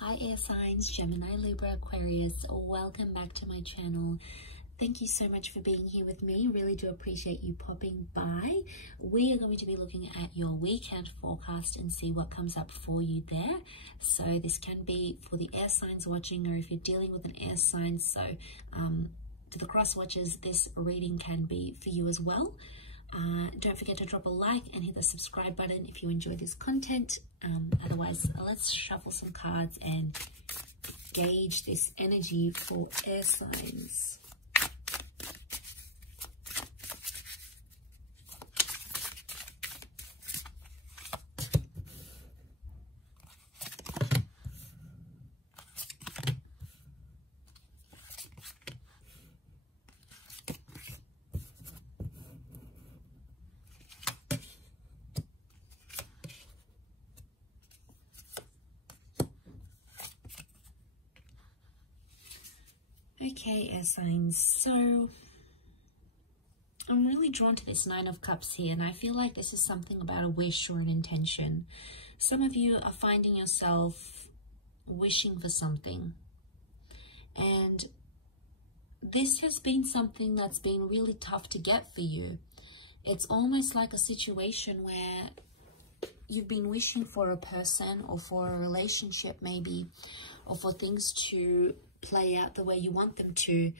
Hi air signs, Gemini, Libra, Aquarius. Welcome back to my channel. Thank you so much for being here with me. Really do appreciate you popping by. We are going to be looking at your weekend forecast and see what comes up for you there. So this can be for the air signs watching, or if you're dealing with an air sign. So to the cross watchers, this reading can be for you as well. Don't forget to drop a like and hit the subscribe button if you enjoy this content. Otherwise, let's shuffle some cards and gauge this energy for air signs. Okay, air signs, so I'm really drawn to this Nine of Cups here, and I feel like this is something about a wish or an intention. Some of you are finding yourself wishing for something, and this has been something that's been really tough to get for you. It's almost like a situation where you've been wishing for a person or for a relationship maybe, or for things to play out the way you want them to,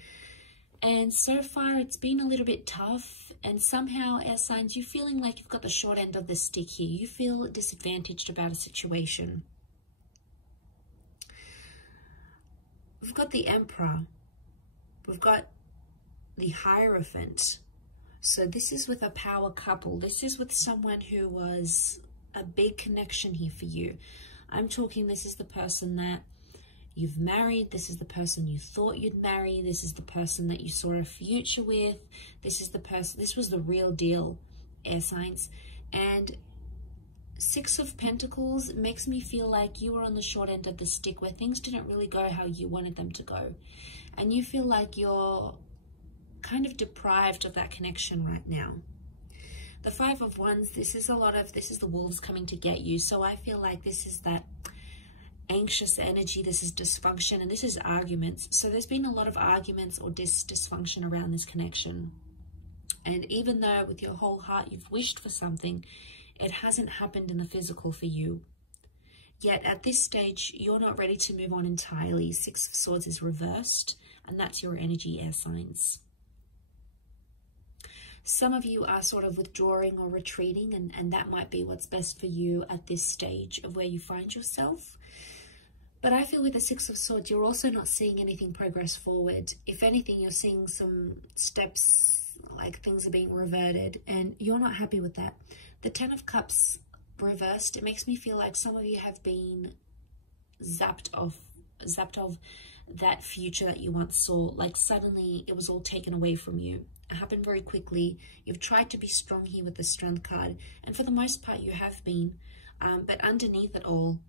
and so far it's been a little bit tough, and somehow air signs, you're feeling like you've got the short end of the stick here. You feel disadvantaged about a situation. We've got the Emperor, we've got the Hierophant. So this is with a power couple. This is with someone who was a big connection here for you. I'm talking, this is the person that you've married. This is the person you thought you'd marry. This is the person that you saw a future with. This is the person, this was the real deal, air signs. And Six of Pentacles makes me feel like you were on the short end of the stick, where things didn't really go how you wanted them to go. And you feel like you're kind of deprived of that connection right now. The Five of Wands, this is the wolves coming to get you. So I feel like this is that anxious energy, this is dysfunction, and this is arguments. So there's been a lot of arguments or dysfunction around this connection. And even though with your whole heart you've wished for something, it hasn't happened in the physical for you. Yet at this stage, you're not ready to move on entirely. Six of Swords is reversed, and that's your energy, air signs. Some of you are sort of withdrawing or retreating, and that might be what's best for you at this stage of where you find yourself. But I feel with the Six of Swords, you're also not seeing anything progress forward. If anything, you're seeing some steps, like things are being reverted, and you're not happy with that. The Ten of Cups reversed, it makes me feel like some of you have been zapped of that future that you once saw. Like suddenly it was all taken away from you. It happened very quickly. You've tried to be strong here with the Strength card, and for the most part you have been. But underneath it all,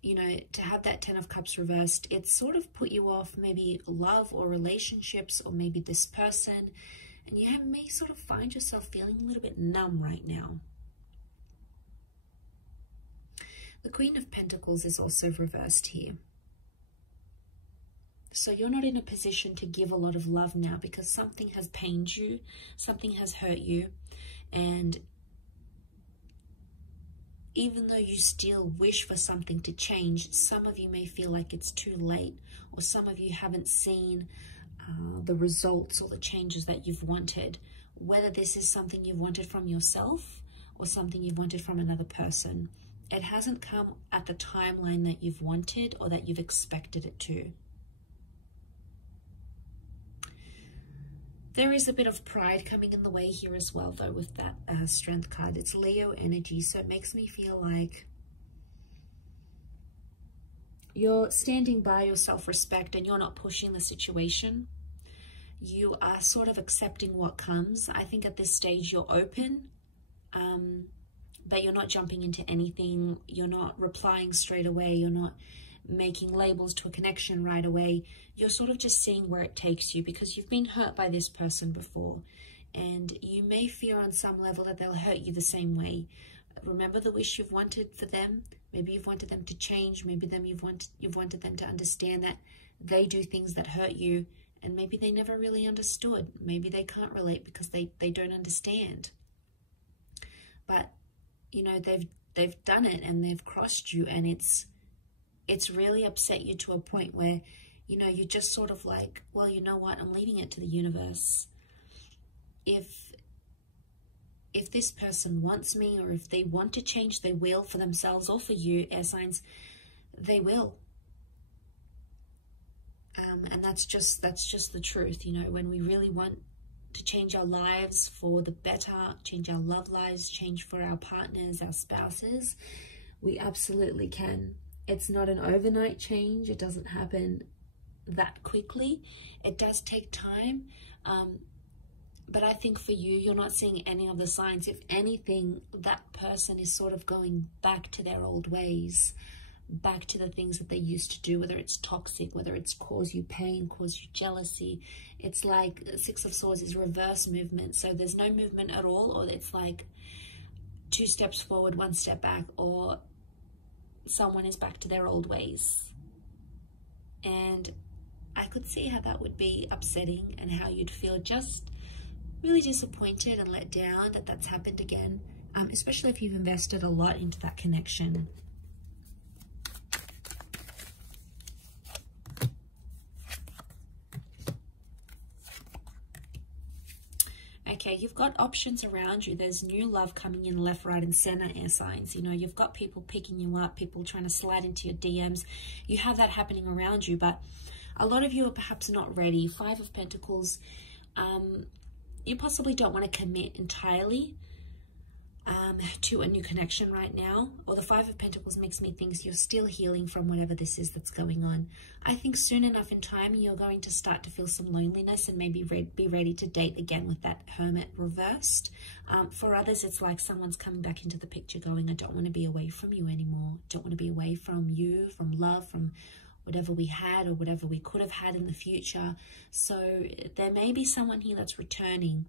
you know, to have that Ten of Cups reversed, it's sort of put you off maybe love or relationships, or maybe this person, and you may sort of find yourself feeling a little bit numb right now. The Queen of Pentacles is also reversed here. So you're not in a position to give a lot of love now, because something has pained you, something has hurt you, and even though you still wish for something to change, some of you may feel like it's too late, or some of you haven't seen the results or the changes that you've wanted, whether this is something you've wanted from yourself or something you've wanted from another person. It hasn't come at the timeline that you've wanted or that you've expected it to. There is a bit of pride coming in the way here as well, though, with that Strength card. It's Leo energy, so it makes me feel like you're standing by your self-respect and you're not pushing the situation. You are sort of accepting what comes. I think at this stage you're open, but you're not jumping into anything. You're not replying straight away. You're not making labels to a connection right away. You're sort of just seeing where it takes you, because you've been hurt by this person before, and you may fear on some level that they'll hurt you the same way. Remember the wish you've wanted for them, Maybe you've wanted them to change. Maybe you've wanted them to understand that they do things that hurt you, and maybe they never really understood. Maybe they can't relate because they don't understand. But, you know, they've done it and they've crossed you, and it's really upset you to a point where, you know, you're just sort of like, well, you know what, I'm leaving it to the universe. If this person wants me, or if they want to change, they will, for themselves or for you, air signs, they will. And that's just the truth. You know, when we really want to change our lives for the better, change our love lives, change for our partners, our spouses, we absolutely can. It's not an overnight change. It doesn't happen that quickly. It does take time. But I think for you, you're not seeing any of the signs. If anything, that person is sort of going back to their old ways, back to the things that they used to do, whether it's toxic, whether it's cause you pain, cause you jealousy. It's like Six of Swords is reverse movement. So there's no movement at all, or it's like 2 steps forward, 1 step back, or someone is back to their old ways. And I could see how that would be upsetting, and how you'd feel just really disappointed and let down that that's happened again, especially if you've invested a lot into that connection. Okay, you've got options around you. There's new love coming in left, right, and center, air signs. You know, you've got people picking you up, people trying to slide into your DMs. You have that happening around you, but a lot of you are perhaps not ready. 5 of Pentacles, you possibly don't want to commit entirely to a new connection right now. Or the 5 of Pentacles makes me think you're still healing from whatever this is that's going on. I think soon enough in time, you're going to start to feel some loneliness and maybe be ready to date again with that Hermit reversed. For others, it's like someone's coming back into the picture going, I don't want to be away from you anymore. Don't want to be away from you, from love, from whatever we had or whatever we could have had in the future. So there may be someone here that's returning,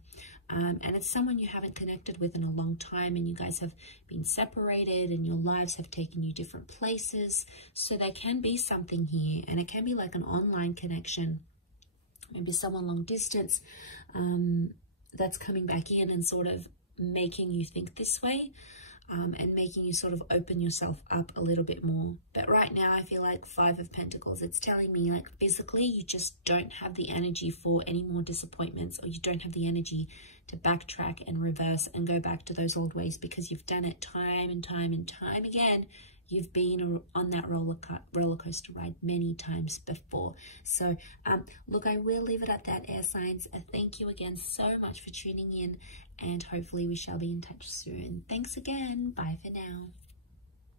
and it's someone you haven't connected with in a long time, and you guys have been separated and your lives have taken you different places. So there can be something here, and it can be like an online connection, maybe someone long distance that's coming back in and sort of making you think this way. And making you sort of open yourself up a little bit more. But right now, I feel like 5 of Pentacles, it's telling me like physically, you just don't have the energy for any more disappointments, or you don't have the energy to backtrack and reverse and go back to those old ways, because you've done it time and time and time again. You've been on that roller coaster ride many times before. So, look, I will leave it at that, air signs. Thank you again so much for tuning in, and hopefully we shall be in touch soon. Thanks again. Bye for now.